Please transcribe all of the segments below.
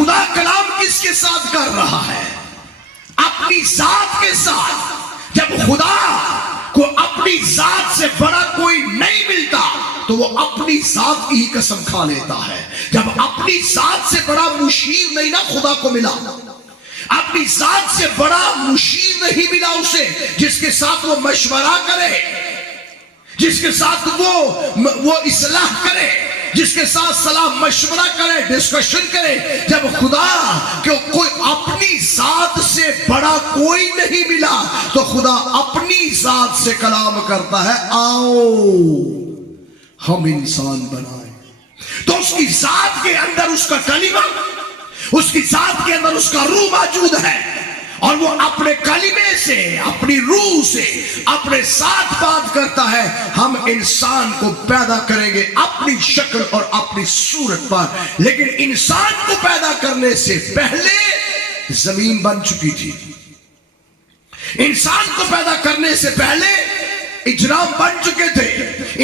خدا کلام کس کے ساتھ کر رہا ہے؟ اپنی ذات کے ساتھ۔ جب خدا کو اپنی ذات سے بڑا کوئی نہیں ملتا تو وہ اپنی ذات کی ہی قسم کھا لیتا ہے۔ جب اپنی ذات سے بڑا مشیر نہیں نا خدا کو ملا، اپنی ذات سے بڑا مشیر نہیں ملا اسے جس کے ساتھ وہ مشورہ کرے، جس کے ساتھ وہ اصلاح کرے، جس کے ساتھ صلاح مشورہ کرے، ڈسکشن کرے۔ جب خدا کہ کوئی اپنی ذات سے بڑا کوئی نہیں ملا تو خدا اپنی ذات سے کلام کرتا ہے، آؤ ہم انسان بنائیں۔ تو اس کی ذات کے اندر اس کا کلمہ، اس کی ذات کے اندر اس کا روح موجود ہے، اور وہ اپنے کلمے سے، اپنی روح سے اپنے ساتھ بات کرتا ہے۔ ہم انسان کو پیدا کریں گے اپنی شکل اور اپنی صورت پر، لیکن انسان کو پیدا کرنے سے پہلے زمین بن چکی تھی۔ انسان کو پیدا کرنے سے پہلے اجرام بن چکے تھے۔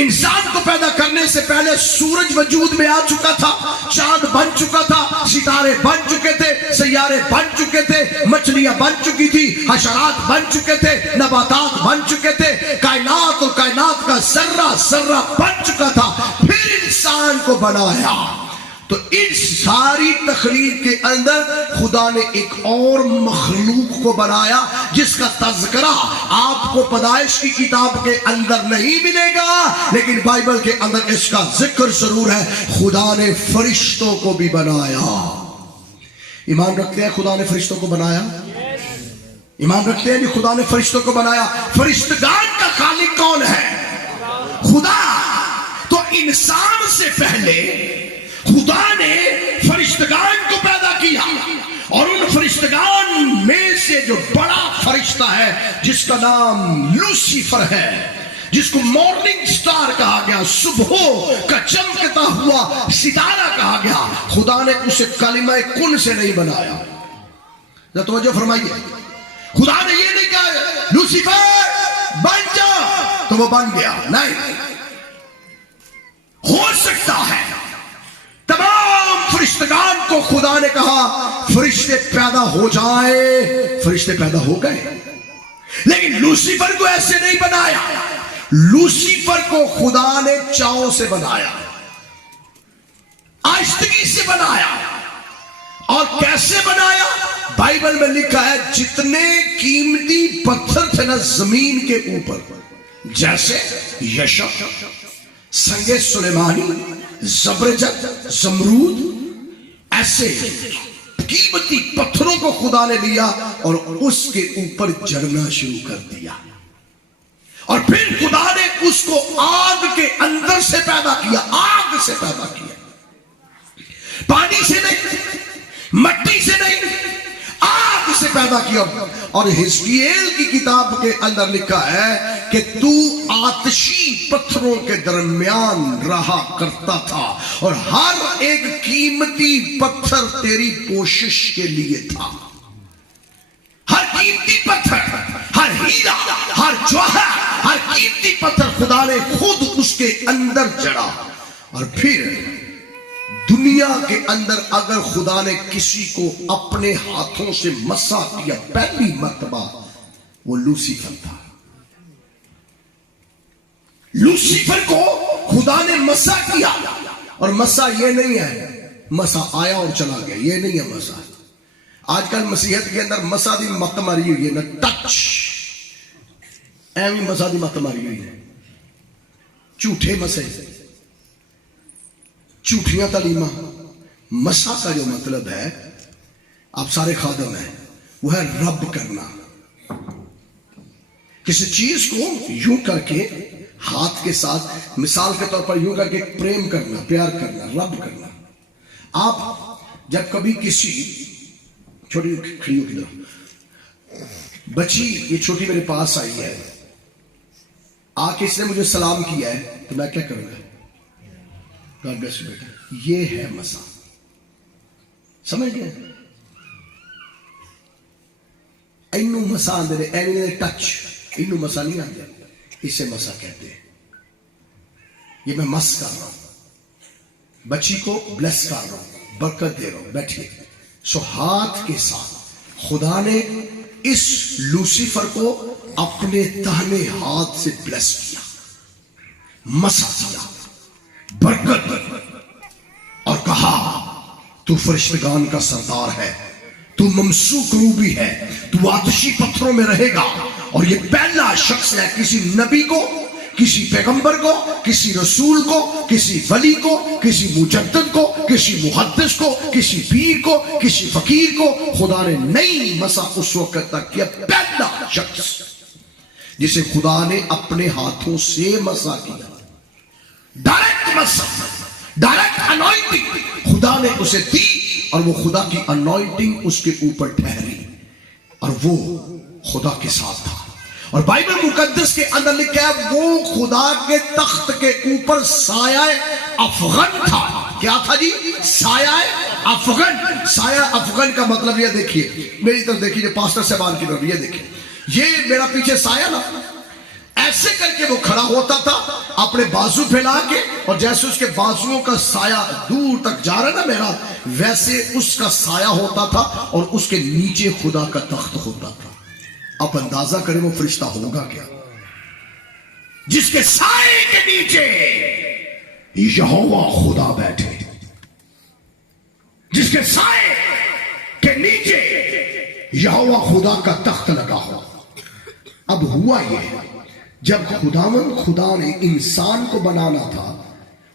انسان کو پیدا کرنے سے پہلے سورج وجود میں آ چکا تھا، چاند بن چکا تھا، ستارے بن چکے تھے، سیارے بن چکے تھے، مچھلیاں بن چکی تھی، حشرات بن چکے تھے، نباتات بن چکے تھے، کائنات اور کائنات کا ذرہ ذرہ بن چکا تھا۔ پھر انسان کو بنایا۔ تو اس ساری تخلیق کے اندر خدا نے ایک اور مخلوق کو بنایا جس کا تذکرہ آپ کو پیدائش کی کتاب کے اندر نہیں ملے گا، لیکن بائبل کے اندر اس کا ذکر ضرور ہے۔ خدا نے فرشتوں کو بھی بنایا۔ ایمان رکھتے ہیں خدا نے فرشتوں کو بنایا؟ ایمان رکھتے ہیں کہ خدا نے فرشتوں کو بنایا؟ فرشتگان کا خالق کون ہے؟ خدا۔ تو انسان سے پہلے خدا نے فرشتگان کو پیدا کیا، اور ان فرشتگان میں سے جو بڑا فرشتہ ہے جس کا نام لوسیفر ہے، جس کو مارننگ سٹار کہا گیا، صبح کا چمکتا ہوا ستارہ کہا گیا، خدا نے اسے کلمہ کن سے نہیں بنایا۔ ذرا توجہ فرمائیے، خدا نے یہ نہیں کہا لوسیفر بن جا تو وہ بن گیا، نہیں۔ ہو سکتا ہے تمام فرشتگان کو خدا نے کہا فرشتے پیدا ہو جائیں، فرشتے پیدا ہو گئے، لیکن لوسیفر کو ایسے نہیں بنایا۔ لوسیفر کو خدا نے چاؤ سے بنایا، آہستگی سے بنایا۔ اور کیسے بنایا؟ بائبل میں لکھا ہے جتنے قیمتی پتھر تھے نا زمین کے اوپر، جیسے یشب، سنگ سلیمانی، زبرجد، زمرود، ایسے قیمتی پتھروں کو خدا نے لیا اور اس کے اوپر جڑنا شروع کر دیا، اور پھر خدا نے اس کو آگ کے اندر سے پیدا کیا، آگ سے پیدا کیا، پانی سے نہیں، مٹی سے نہیں، آگ سے پیدا کیا۔ اور حزقیل کی کتاب کے اندر لکھا ہے کہ تو آتشی پتھروں کے درمیان رہا کرتا تھا، اور ہر ایک قیمتی پتھر تیری کوشش کے لیے تھا۔ ہر قیمتی پتھر، ہر ہیرا، ہر جوہر، ہر قیمتی پتھر خدا نے خود اس کے اندر جڑا۔ اور پھر دنیا کے اندر اگر خدا نے کسی کو اپنے ہاتھوں سے مسا کیا پہلی مرتبہ، وہ لوسیفر تھا۔ لوسیفر کو خدا نے مسا کیا، اور مسا یہ نہیں ہے مسا آیا اور چلا گیا، یہ نہیں ہے مسا۔ آج کل مسیحیت کے اندر مسا دی مت ماری ہوئی ہے نا، ٹچ ایویں مسا دی مت ماری ہوئی ہے، جھوٹے مسے، جھوٹیاں تعلیماں۔ مسا کا جو مطلب ہے، آپ سارے خادم ہیں، وہ ہے رب کرنا۔ کسی چیز کو یوں کر کے ہاتھ کے ساتھ، مثال کے طور پر یوں کر کے پریم کرنا، پیار کرنا، رب کرنا۔ آپ جب کبھی کسی چھوٹی کھڑی ہو کدھر بچی، یہ چھوٹی میرے پاس آئی ہے، آ کے اس نے مجھے سلام کیا ہے، تو میں کیا کروں گا؟ گاڈ بلیس یو بیٹا۔ یہ ہے مسا، سمجھ گئے؟ اینو مسا آندے نے، اینو ٹچ، اینو مسا نہیں آندے، اسے مسا کہتے ہیں۔ یہ میں مس کر رہا ہوں، بچی کو بلیس کر رہا ہوں، برکت دے رہا ہوں، بیٹھیے سو ہاتھ کے ساتھ خدا نے اس لوسیفر کو اپنے دہنے ہاتھ سے بلیس کیا، مسا کیا، برکت اور کہا تو فرشتگان کا سردار ہے، تو ممسوک روبی ہے، تو آتشی پتھروں میں رہے گا۔ اور یہ پہلا شخص ہے کسی نبی کو، کسی پیغمبر کو، کسی رسول کو، کسی ولی کو، کسی مجدد کو، کسی محدث کو، کسی پیر کو، کسی فقیر کو خدا نے نہیں مسا اس وقت تک کیا۔ پہلا شخص جسے خدا نے اپنے ہاتھوں سے مسا کیا، ڈائریکٹ مسا، ڈائریکٹ انوائنٹنگ خدا نے اسے دی، اور وہ خدا کی انوائنٹنگ اس کے اوپر ٹھہری، اور وہ خدا کے ساتھ تھا۔ اور بائبل مقدس کے اندر لکھا ہے وہ خدا کے تخت کے اوپر سایہ افغن تھا۔ کیا تھا جی؟ سایہ افغن۔ سایہ افغن کا مطلب یہ دیکھیے، میری طرف دیکھیے، پاسٹر صاحبان کی طرف یہ دیکھیے، یہ میرا پیچھے سایہ نا، ایسے کر کے وہ کھڑا ہوتا تھا اپنے بازو پھیلا کے، اور جیسے اس کے بازوؤں کا سایہ دور تک جا رہا نا میرا، ویسے اس کا سایہ ہوتا تھا، اور اس کے نیچے خدا کا تخت ہوتا تھا۔ آپ اندازہ کریں وہ فرشتہ ہوگا کیا جس کے سائے کے نیچے یہوہ خدا بیٹھے، جس کے سائے کے نیچے یہوہ خدا کا تخت لگا ہو۔ اب ہوا یہ، جب خدا نے انسان کو بنانا تھا،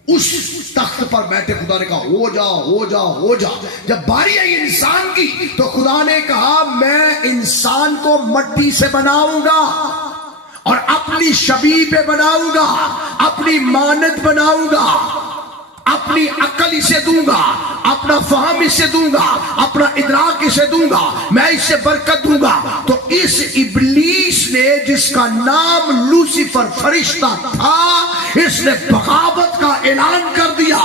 اس تخت پر بیٹھے خدا نے کہا ہو جا ہو جا ہو جا۔ جب باری آئی انسان کی تو خدا نے کہا میں انسان کو مٹی سے بناؤں گا، اور اپنی شبیہ پہ بناؤں گا، اپنی مانند بناؤں گا، اپنی عقل اسے دوں گا، اپنا فہم اسے دوں گا، اپنا ادراک اسے دوں گا، میں اس سے برکت دوں گا۔ تو اس ابلیس نے، جس کا نام لوسیفر فرشتہ تھا، اس نے بغاوت کا اعلان کر دیا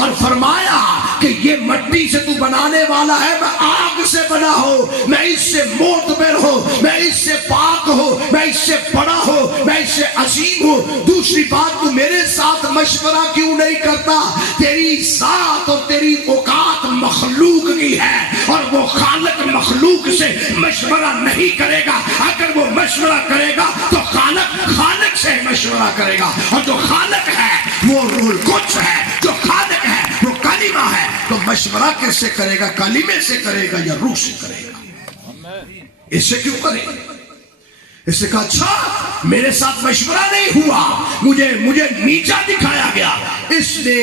اور فرمایا کہ یہ مٹی سے تو بنانے والا ہے، میں آگ سے بنا ہوں، میں اس سے معتبر ہوں، میں اس سے پاک ہوں، میں اس سے بڑا ہوں، میں اس سے عظیم ہوں۔ دوسری بات، تو میرے ساتھ مشورہ کیوں نہیں کرتا؟ تیری ذات اور تیری اوقات مخلوق کی ہے، اور وہ خالق مخلوق سے مشورہ نہیں کرے گا۔ اگر وہ مشورہ کرے گا تو خالق سے مشورہ کرے گا، اور جو خالق ہے وہ روح القدس ہے، جو خالق ہے وہ کلمہ ہے۔ تو مشورہ کس سے کرے گا؟ کلمے سے کرے گا یا روح سے کرے گا؟ اس سے کیوں کرے گا؟ اس نے کہا اچھا میرے ساتھ مشورہ نہیں ہوا، مجھے نیچا دکھایا گیا۔ اس نے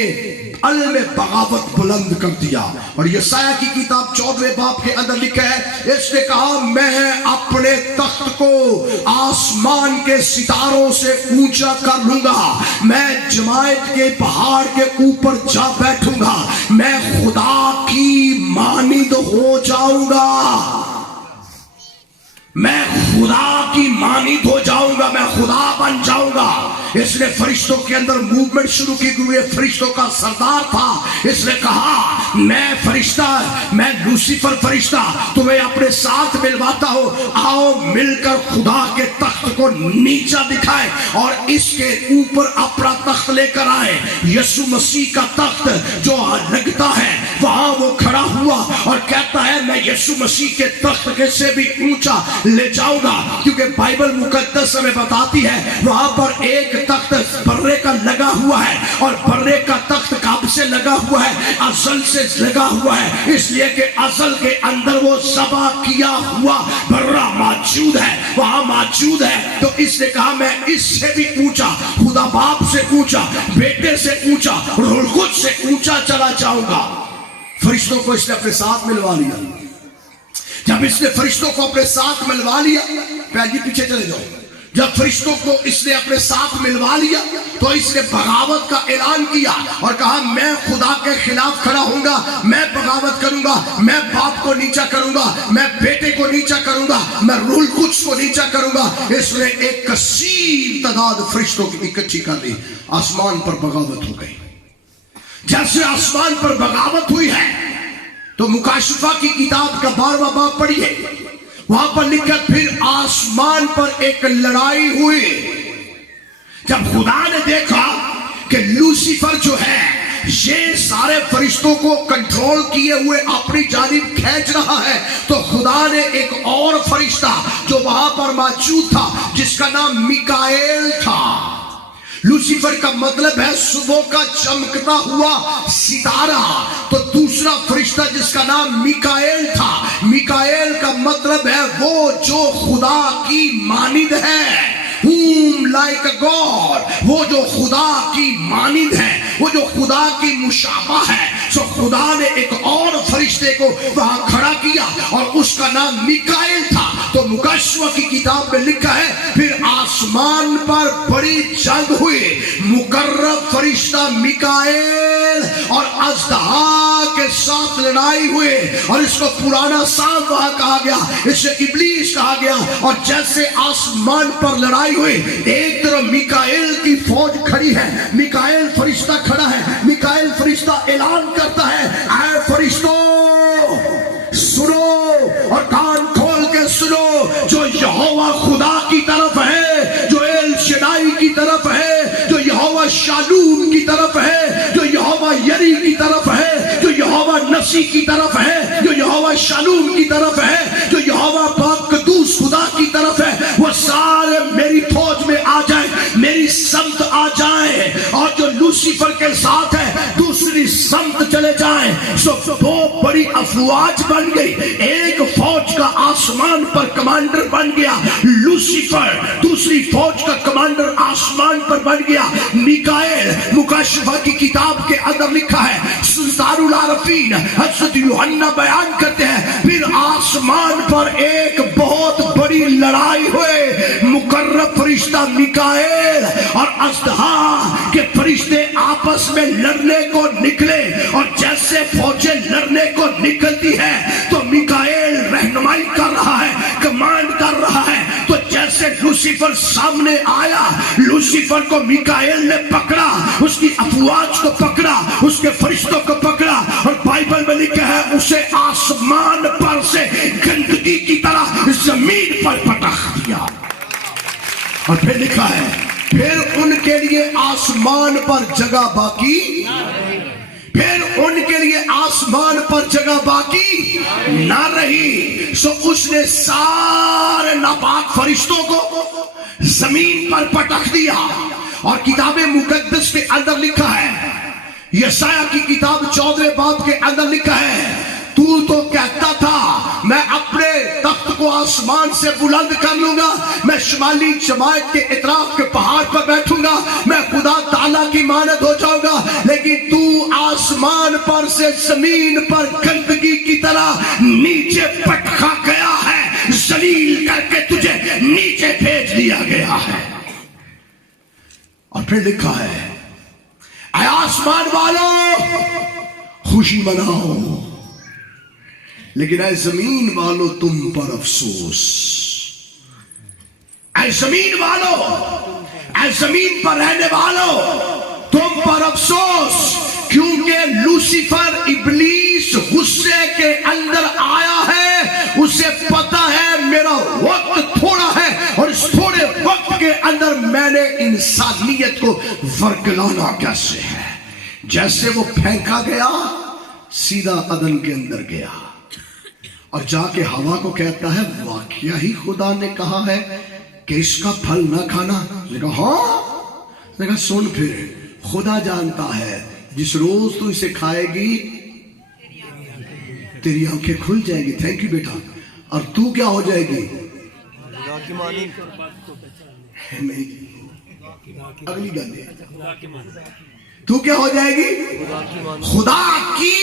علم بغاوت بلند کر دیا، اور یسایہ کی کتاب 14ویں باب کے اندر لکھا ہے، اس نے کہا میں اپنے تخت کو آسمان کے ستاروں سے اونچا کر لوں گا، میں جماعت کے پہاڑ کے اوپر جا بیٹھوں گا، میں خدا کی مانند ہو جاؤں گا، میں خدا کی مانند ہو جاؤں گا، میں خدا بن جاؤں گا۔ اس نے فرشتوں کے اندر موومنٹ شروع کی، کیونکہ فرشتوں کا سردار تھا۔ اس نے کہا میں فرشتہ، میں لوسیفر فرشتہ تمہیں اپنے ساتھ ملواتا ہوں، آؤ مل کر خدا کے تخت کو نیچا دکھائے اور اس کے اوپر اپنا تخت لے کر آئے۔ یسوع مسیح کا تخت جو لگتا ہے وہاں وہ کھڑا ہوا اور کہتا ہے میں یسوع مسیح کے تخت کے سے بھی اونچا لے جاؤں گا، کیونکہ بائبل مقدس ہمیں بتاتی ہے وہاں پر ایک تخت برے کا لگا ہوا ہے، اور برے کا تخت کب سے لگا ہوا ہے؟ ازل سے لگا ہوا ہے، اس لیے کہ ازل کے اندر وہ ذبح کیا ہوا برا موجود ہے، وہاں موجود ہے۔ تو اس نے کہا میں اس سے بھی اونچا، خدا باپ سے اونچا، بیٹے سے اونچا، روح القدس سے اونچا چلا جاؤں گا۔ فرشتوں کو اس نے اپنے ساتھ ملوا لیا۔ جب اس نے فرشتوں کو اپنے ساتھ ملوا لیا، پہلے پیچھے چلے جاؤ، جب فرشتوں کو اس نے اپنے ساتھ ملوا لیا تو اس نے بغاوت کا اعلان کیا اور کہا میں خدا کے خلاف کھڑا ہوں گا، میں بغاوت کروں گا، میں باپ کو نیچا کروں گا، میں بیٹے کو نیچا کروں گا، میں روح القدس کو نیچا کروں گا۔ اس نے ایک کثیر تعداد فرشتوں کی اکٹھی کر لی، آسمان پر بغاوت ہو گئی۔ جیسے آسمان پر بغاوت ہوئی ہے تو مکاشفہ کی کتاب کا 12واں باب پڑھیے، وہاں پر لکھا پھر آسمان پر ایک لڑائی ہوئی۔ جب خدا نے دیکھا کہ لوسیفر جو ہے یہ سارے فرشتوں کو کنٹرول کیے ہوئے اپنی جانب کھینچ رہا ہے، تو خدا نے ایک اور فرشتہ جو وہاں پر موجود تھا جس کا نام میکائیل تھا. لوسیفر کا مطلب ہے صبح کا چمکتا ہوا ستارہ، تو دوسرا فرشتہ جس کا نام میکائیل تھا، میکائیل کا مطلب ہے وہ جو خدا کی مانند ہے، whom like a God، وہ جو خدا کی مانند ہے، وہ جو خدا کی مشابہ ہے. سو خدا نے ایک اور فرشتے کو وہاں کھڑا کیا اور اس کا نام میکائیل تھا. تو مکاشفہ کی کتاب میں لکھا ہے پھر آسمان پر بڑی جنگ ہوئی، مقرب فرشتہ میکائیل اور اژدہا کے ساتھ لڑائی ہوئی، اور اس کو پرانا سال وہاں کہا گیا، اسے ابلیس کہا گیا. اور جیسے آسمان پر لڑائی ہوئی، ایک طرف میکائیل کی فوج کھڑی ہے، میکائیل فرشتہ کھڑا ہے، میکائیل فرشتہ اعلان کرتا ہے اے فرشتوں سنو اور کان کھول کے سنو، جو یہوہ خدا کی طرف ہے، جو ایل شدائی کی طرف ہے، جو یہوہ شالوم کی طرف ہے، جو یہوہ یری کی طرف ہے، جو یہوہ نفسی کی طرف ہے، جو یہوہ شالوم کی طرف ہے، جو یہوہ پاک قدوس خدا کی طرف ہے، وہ سارے میری فوج میں آ جائیں، میری سمت آ جائیں، اور جو لوسیفر کے ساتھ ہے دوسری سمت چلے جائیں. سو دو بڑی افواج بن گئی، ایک فوج کا آسمان پر کمانڈر بن گیا لوسیفر، دوسری فوج کا کمانڈر آسمان پر بن گیا میکائیل. مکاشفہ کی کتاب کے اندر لکھا ہے، سلطان العارفین حضرت یوحنا بیان کرتے ہیں پھر آسمان پر ایک بہت بڑی لڑائی ہوئے، مقرب فرشتہ میکائیل اور اژدہا کے فرشتے آپس میں لڑنے کو نکلے، اور جیسے فوجیں لڑنے کو نکلتی ہے تو میکائیل رہنمائی کر رہا ہے، کمانڈ کر رہا ہے. تو جیسے لوسیفر سامنے آیا، لوسیفر کو میکائیل نے پکڑا، اس کی افواج کو پکڑا، اس کے فرشتوں کو پکڑا، اور بائبل میں لکھا ہے اسے آسمان پر سے گندگی کی طرح زمین پر پٹخ دیا. اور پھر لکھا ہے پھر ان کے لیے آسمان پر جگہ باقی، پھر ان کے لیے آسمان پر جگہ باقی نہ رہی. سو اس نے سارے ناپاک فرشتوں کو زمین پر پٹخ دیا. اور کتاب مقدس کے اندر لکھا ہے، یسایہ کی کتاب 14 باب کے اندر لکھا ہے، تو کہتا تھا میں اپنے تخت کو آسمان سے بلند کر لوں گا، میں شمالی جماعت کے اطراف کے پہاڑ پر بیٹھوں گا، میں خدا تعالیٰ کی مانند ہو جاؤں گا، لیکن تو آسمان پر سے زمین پر گندگی کی طرح نیچے پٹکا گیا ہے، ذلیل کر کے تجھے نیچے بھیج دیا گیا ہے. اور پھر لکھا ہے اے آسمان والوں خوشی مناؤ، لیکن اے زمین والو تم پر افسوس. اے زمین والو، اے زمین پر رہنے والو تم پر افسوس، کیونکہ لوسیفر ابلیس غصے کے اندر آیا ہے، اسے پتا ہے میرا وقت تھوڑا ہے، اور اس تھوڑے وقت کے اندر میں نے انسانیت کو ورگلانا کیسے ہے. جیسے وہ پھینکا گیا سیدھا عدن کے اندر گیا، اور جا کے ہوا کو کہتا ہے واقعہ ہی خدا نے کہا ہے کہ اس کا پھل نہ کھانا. ہاں سن، پھر خدا جانتا ہے جس روز تو اسے کھائے گی تیری آنکھیں کھل جائے گی. تھینک یو بیٹا. اور تو کیا ہو جائے گی؟ اگلی گل تو کیا ہو جائے گی؟ خدا کی.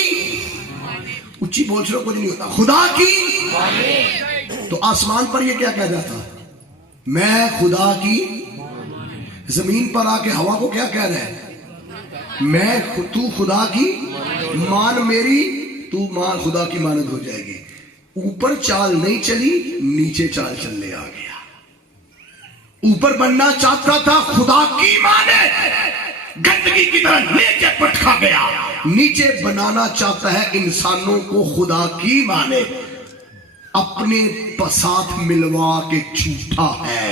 اچھی بول رہے کچھ نہیں ہوتا. خدا کی. تو آسمان پر یہ کیا کہہ جاتا؟ میں خدا کی. زمین پر آ کے ہوا کو کیا کہہ رہا ہے؟ تو خدا کی مان میری، تو مان خدا کی مانند ہو جائے گی. اوپر چال نہیں چلی، نیچے چال چلنے آ گیا. اوپر بننا چاہتا تھا خدا کی مانند، گندگی کی طرح نیچے پٹکا گیا. نیچے بنانا چاہتا ہے انسانوں کو خدا کی مانے، اپنے ساتھ ملوا کے جھوٹا ہے.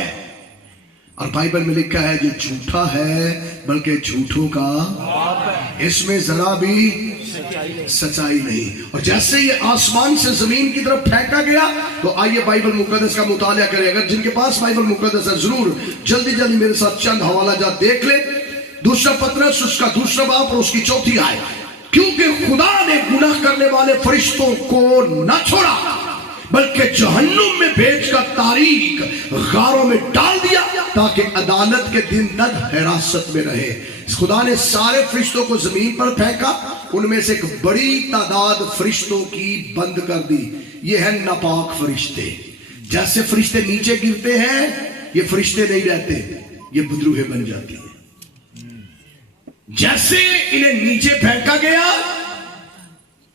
اور بائبل میں لکھا ہے جو جھوٹا ہے بلکہ جھوٹوں کا اس میں ذرا بھی سچائی نہیں. اور جیسے یہ آسمان سے زمین کی طرف پھینکا گیا تو آئیے بائبل مقدس کا مطالعہ کریں. اگر جن کے پاس بائبل مقدس ہے ضرور جلدی جلدی میرے ساتھ چند حوالہ جات دیکھ لیں. دوسرا پطرس اس کا دوسرا باب اور اس کی 4 آیت. کیونکہ خدا نے گناہ کرنے والے فرشتوں کو نہ چھوڑا بلکہ جہنم میں بھیج کر تاریک غاروں میں ڈال دیا تاکہ عدالت کے دن تک حراست میں رہے. خدا نے سارے فرشتوں کو زمین پر پھینکا. ان میں سے ایک بڑی تعداد فرشتوں کی بند کر دی. یہ ہے ناپاک فرشتے. جیسے فرشتے نیچے گرتے ہیں یہ فرشتے نہیں رہتے, یہ بدروہیں بن جاتی ہیں. جیسے انہیں نیچے پھینکا گیا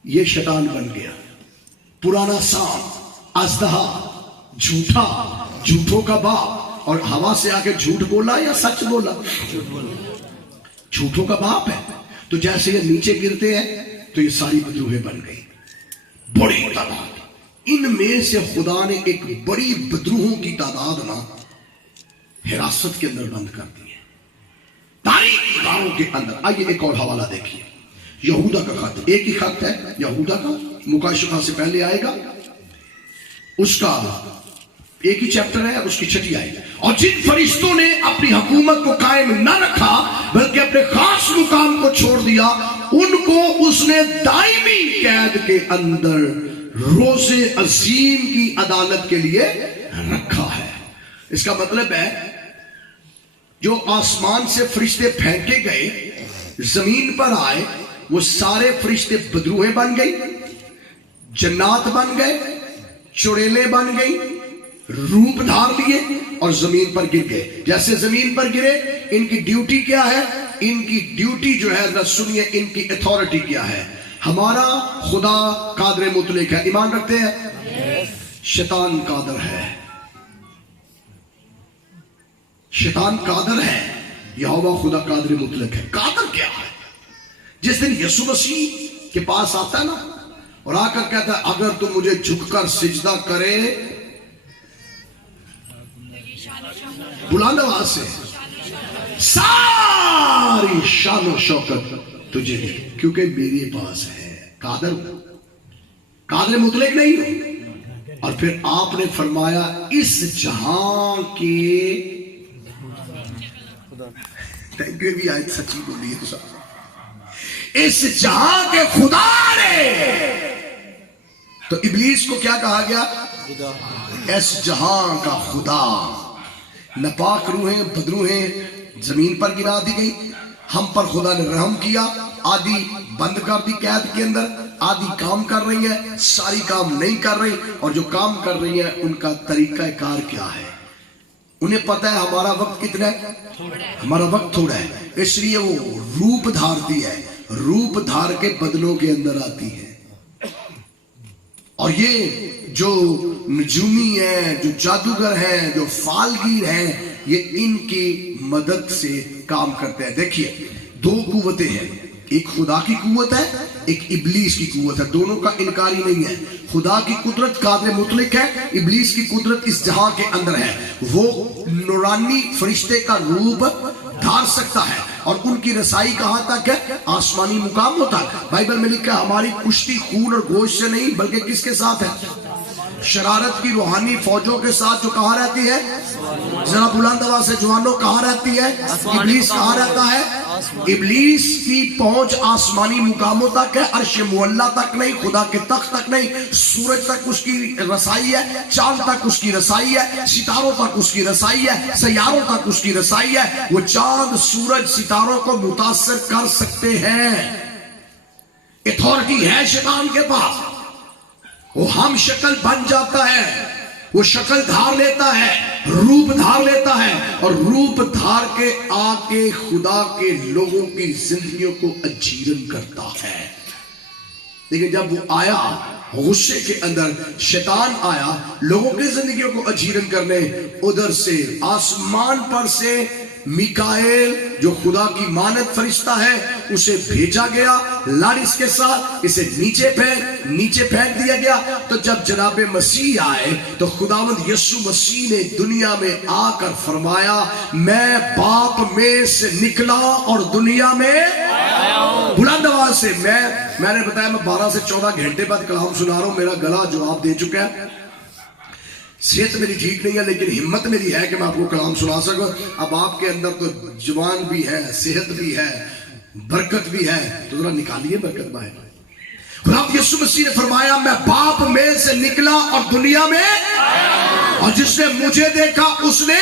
یہ شیطان بن گیا, پرانا سانپ, اژدہا, جھوٹا, جھوٹوں کا باپ. اور ہوا سے آگے جھوٹ بولا یا سچ بولا؟ جھوٹوں کا باپ ہے. تو جیسے یہ نیچے گرتے ہیں تو یہ ساری بدروہیں بن گئی, بڑی تعداد. ان میں سے خدا نے ایک بڑی بدروہوں کی تعداد نا حراست کے اندر بند کر دی ہے, تاریخ غاروں کے اندر. آئیے ایک اور حوالہ دیکھیے. یہودا کا خط, ایک ہی خط ہے یہودا کا, مکاشفہ سے پہلے آئے گا. اس کا ایک ہی چیپٹر ہے, اس کی 6 آیت. اور جن فرشتوں نے اپنی حکومت کو قائم نہ رکھا بلکہ اپنے خاص مقام کو چھوڑ دیا ان کو اس نے دائمی قید کے اندر روز عظیم کی عدالت کے لیے رکھا ہے. اس کا مطلب ہے جو آسمان سے فرشتے پھینکے گئے زمین پر آئے وہ سارے فرشتے بدروہیں بن گئی, جنات بن گئے, چڑیلیں بن گئی, روپ دھار لیے اور زمین پر گر گئے. جیسے زمین پر گرے ان کی ڈیوٹی کیا ہے؟ ان کی ڈیوٹی جو ہے ذرا سنیے, ان کی اتھارٹی کیا ہے. ہمارا خدا قادر مطلق ہے, ایمان رکھتے ہیں. شیطان قادر ہے, شیطان قادر ہے, یہوہ خدا قادر مطلق ہے. قادر کیا ہے؟ جس دن یسوع مسیح کے پاس آتا ہے نا اور آ کر کہتا ہے اگر تم مجھے جھک کر سجدہ کرے, بلند آواز سے, ساری شان و شوکت تجھے کیونکہ میرے پاس ہے. قادر, قادر مطلق نہیں ہو. اور پھر آپ نے فرمایا اس جہاں کے, تھینک یو بھی آیت سچی بولی ہے تو اس جہاں کے خدا نے. تو ابلیس کو کیا کہا گیا؟ اس جہاں کا خدا. ناپاک روحیں, بدروہیں زمین پر گرا دی گئی. ہم پر خدا نے رحم کیا, آدھی بند کر دی قید کے اندر, آدھی کام کر رہی ہے, ساری کام نہیں کر رہی. اور جو کام کر رہی ہے ان کا طریقہ کار کیا ہے؟ انہیں پتہ ہے ہمارا وقت کتنا ہے, ہمارا وقت تھوڑا ہے, اس لیے وہ روپ دھارتی ہے, روپ دھار کے بدلوں کے اندر آتی ہے. اور یہ جو نجومی ہیں, جو جادوگر ہیں, جو فالگیر ہیں, یہ ان کی مدد سے کام کرتے ہیں. دیکھیے 2 قوتیں ہیں, ایک خدا کی قوت ہے, ایک ابلیس کی قوت ہے. دونوں کا انکار ہی نہیں ہے. خدا کی قدرت قادر مطلق ہے, ابلیس کی قدرت اس جہاں کے اندر ہے. وہ نورانی فرشتے کا روپ دھار سکتا ہے اور ان کی رسائی کہاں تک ہے؟ آسمانی مقاموں تک. بائبل میں لکھا ہے ہماری کشتی خون اور گوشت سے نہیں بلکہ کس کے ساتھ ہے؟ شرارت کی روحانی فوجوں کے ساتھ جو کہاں رہتی ہے؟ ذرا بلند آواز سے جوانوں, کہاں رہتی ہے؟ ابلیس کہاں رہتا ہے؟ ابلیس کی پہنچ آسمانی مقاموں تک ہے, عرش معلیٰ تک نہیں, خدا کے تخت تک نہیں. سورج تک اس کی رسائی ہے, چاند تک اس کی رسائی ہے, ستاروں تک اس کی رسائی ہے, سیاروں تک اس کی رسائی ہے. وہ چاند, سورج, ستاروں کو متاثر کر سکتے ہیں. اتھارٹی ہے شیطان کے پاس. وہ ہم شکل بن جاتا ہے, وہ شکل دھار لیتا ہے, روپ دھار لیتا ہے اور روپ دھار کے آگے خدا کے لوگوں کی زندگیوں کو اجیرن کرتا ہے. لیکن جب وہ آیا غصے کے اندر, شیطان آیا لوگوں کی زندگیوں کو اجیرن کرنے, ادھر سے آسمان پر سے میکائیل جو خدا کی مانند فرشتہ ہے اسے بھیجا گیا لارس کے ساتھ, اسے نیچے پھینک دیا گیا. تو جب جناب مسیح آئے تو خداوند یسوع مسیح نے دنیا میں آ کر فرمایا میں باپ میں سے نکلا اور دنیا میں بلند آواز سے میں نے بتایا میں 12 سے 14 گھنٹے بعد کلام سنا رہا ہوں. میرا گلا جواب دے چکا ہے. صحت میری ٹھیک نہیں ہے لیکن ہمت میری ہے کہ میں آپ کو کلام سنا سکوں. اب آپ کے اندر تو جوان بھی ہے, صحت بھی ہے, برکت بھی ہے, تو ذرا نکالیے برکت باہر. خدا یسوع مسیح نے فرمایا میں باپ میں سے نکلا اور دنیا میں, اور جس نے مجھے دیکھا اس نے.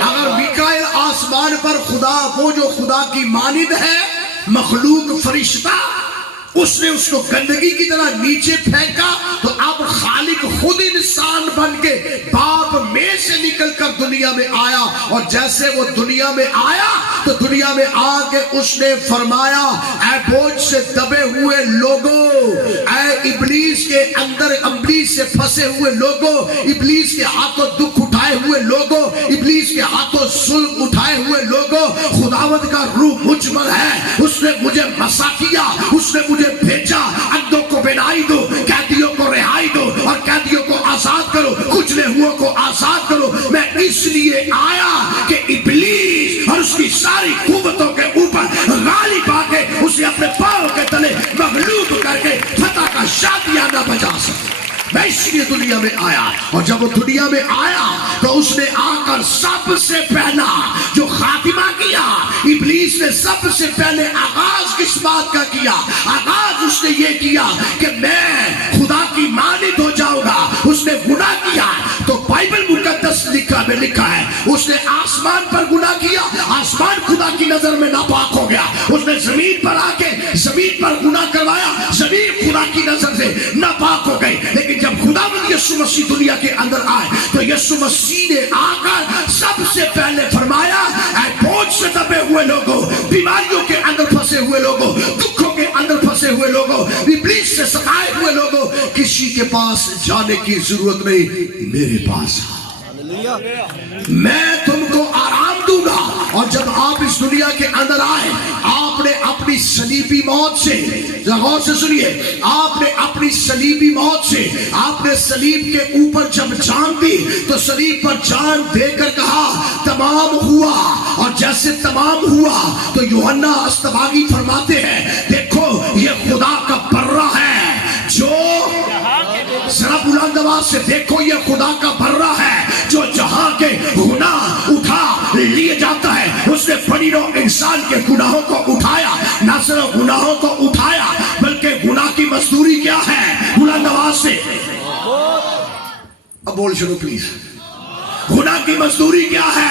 اگر میکائیل آسمان پر خدا, وہ جو خدا کی مانند ہے, مخلوق فرشتہ, اس نے اس کو گندگی کی طرح نیچے پھینکا, تو اب خالق خود انسان بن کے باپ میں سے نکل کر دنیا میں آیا. اور جیسے وہ دنیا میں آیا تو دنیا میں آ کے اس نے فرمایا اے بوجھ سے دبے ہوئے لوگوں, اے ابلیس کے اندر, ابلیس سے پھنسے ہوئے لوگوں, ابلیس کے ہاتھوں دکھ اٹھائے ہوئے لوگوں, ابلیس کے ہاتھوں ظلم اٹھائے ہوئے لوگوں, خداوند کا روح مجھ پر ہے, اس نے مجھے مسا کیا, اس نے مجھے بھیجا, اندھوں کو بینائی دو, قیدیوں کو رہائی دو, اور قیدیوں کو آزاد کرو, کچلے ہوئے کو آزاد کرو. میں اس لیے آیا کہ ابلیس اور اس کی ساری قوتوں کے اوپر غالب آ کے اسے اپنے پاؤں کے تلے مغلوب کر کے فتح کا شادیانہ بجا سکے. میں اس لیے دنیا میں آیا. اور جب وہ دنیا میں آیا تو اس نے آ کر سب سے پہلا جو خاتمہ کیا, ابلیس نے سب سے پہلے آغاز کس بات کا کیا؟ آغاز اس نے یہ کیا کہ میں خدا کی مانند ہو جاؤں گا. اس نے گناہ کیا تو بائبل مقدس لکھا ہے اس نے آسمان پر گناہ کیا, آسمان خدا کی نظر میں ناپاک ہو گیا. اس نے زمین پر آ کے زمین پر گناہ کروایا, زمین خدا کی نظر سے ناپاک ہو گئی. لیکن جب خداوند یسوع مسیح دنیا کے اندر آئے تو یسوع مسیح نے آ کر سب سے پہلے فرمایا اے بوجھ سے دبے ہوئے لوگوں, بیماریوں کے اندر پھنسے ہوئے لوگوں, دکھوں کے اندر پھنسے ہوئے لوگوں, ابلیس سے ستائے ہوئے لوگوں, کسی کے پاس جانے کی ضرورت نہیں, میرے پاس میں تم کو آرام دوں گا. اور جب آپ اس دنیا کے اندر آئے, آپ نے اپنی صلیبی موت سے, غور سے سنیے, آپ نے اپنی صلیبی موت سے, آپ نے صلیب کے اوپر جب جان دی تو صلیب پر جان دے کر کہا تمام ہوا. اور جیسے تمام ہوا تو یوحنا استباغی فرماتے ہیں دیکھو یہ خدا کا برہ ہے جو, ذرا بلند آواز سے دیکھو, یہ خدا کا برہ ہے جو جہاں کے گناہ اٹھا لیے جاتا ہے. اس نے بنی نوع انسان کے گناہوں کو اٹھایا, نہ صرف گناہوں کو اٹھایا بلکہ گناہ کی مزدوری کیا ہے؟ بلند آواز سے اب بول شروع پلیز. گناہ کی مزدوری کیا ہے؟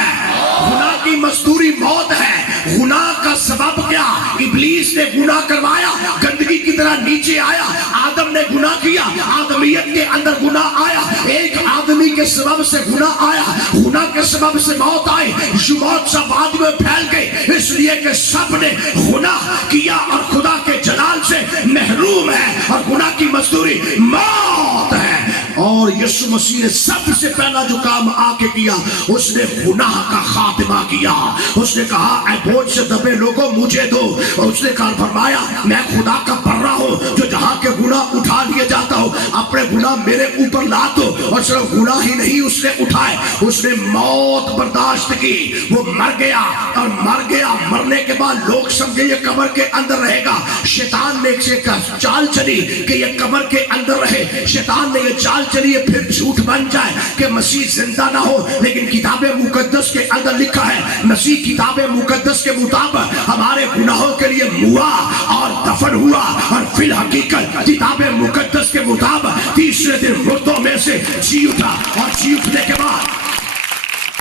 گناہ کی مزدوری موت ہے. گناہ کا سبب کیا؟ ابلیس نے گناہ کروایا, گندگی کی طرح نیچے آیا, آدم نے گناہ کیا, آدمیت کے اندر گناہ آیا, ایک آدمی کے سبب سے گناہ آیا, گناہ کے سبب سے موت آئی, موت سب آدمی میں پھیل گئی, اس لیے کہ سب نے گناہ کیا اور خدا کے جلال سے محروم ہے, اور گناہ کی مزدوری موت ہے. اور یسوع مسیح نے سب سے پہلا جو کام آ کے کیا, اس نے گناہ کا خاتمہ کیا. اس نے کہا اے بوجھ سے دبے لوگوں مجھے دو. اور اس نے کہا فرمایا میں خدا کا برہ ہوں جو جہاں کے گناہ اٹھا لیے جاتا ہوں, اپنے گناہ میرے اوپر لا دو. اور صرف گناہ ہی نہیں اس نے اٹھائے, اس نے موت برداشت کی, وہ مر گیا. اور مر گیا, مرنے کے بعد لوگ سمجھے یہ قبر کے اندر رہے گا. شیطان نے ایک چال چلی کہ یہ قبر کے اندر رہے, شیطان نے یہ چال چلیے پھر جھوٹ بن جائے کہ مسیح زندہ نہ ہو. لیکن کتاب مقدس کے اندر لکھا ہے مسیح کتاب مقدس کے مطابق ہمارے گناہوں کے لیے موا اور دفن ہوا, اور فی الحقیقت کتاب مقدس کے مطابق تیسرے دن مردوں میں سے جی اٹھا. اور جی اٹھنے کے بعد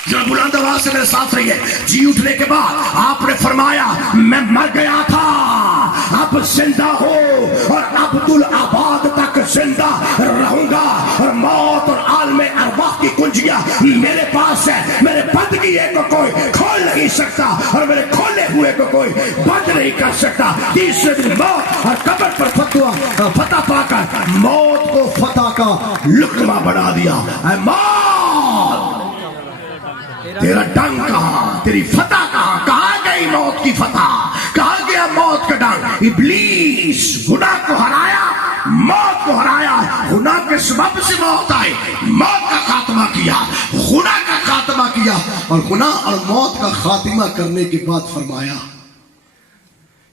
ذرا بلند آواز سے میرے ساتھ رہیے, جی اٹھنے کے بعد آپ نے فرمایا میں مر گیا تھا اب زندہ ہو اور عبدالآباد تک زندہ رہوں گا, اور موت اور عالم ارواح کی کنجیاں میرے پاس ہے. میرے بند کیے کو کوئی کھول نہیں سکتا اور میرے کھولے ہوئے کو کوئی بند نہیں کر سکتا. تیسرے دن موت اور قبر پر فتح پا کر موت کو فتح کا لقمہ بنا دیا. اے موت تیرا ڈنگ کہاں, تیری فتح کہاں, کہاں گئی موت کی فتح, کہاں گیا موت کا ڈنگ؟ ابلیس گناہ کو ہرایا, موت کو ہرایا, گناہ کے سبب سے موت آئی, موت کا خاتمہ کیا, گناہ کا خاتمہ کیا. اور گناہ اور موت کا خاتمہ کرنے کے بعد فرمایا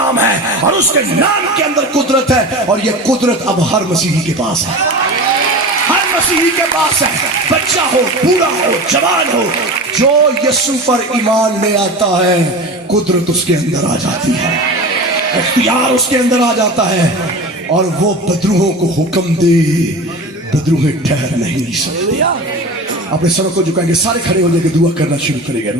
نام ہے اور اس کے نام کے اندر قدرت ہے، اور یہ قدرت اب ہر مسیحی کے پاس ہے، ہر مسیحی کے پاس ہے، بچہ ہو، بوڑھا ہو، جوان ہو، جو یسوع پر ایمان لے آتا ہے قدرت اس کے اندر آ جاتی ہے، اختیار اس کے اندر آ جاتا ہے، اور وہ بدروہوں کو حکم دے، بدروہیں ٹھہر نہیں سکتے۔ اپنے سروں کو جھکائیں گے، سارے کھڑے ہو جائیں گے، دعا کرنا شروع کریں گے۔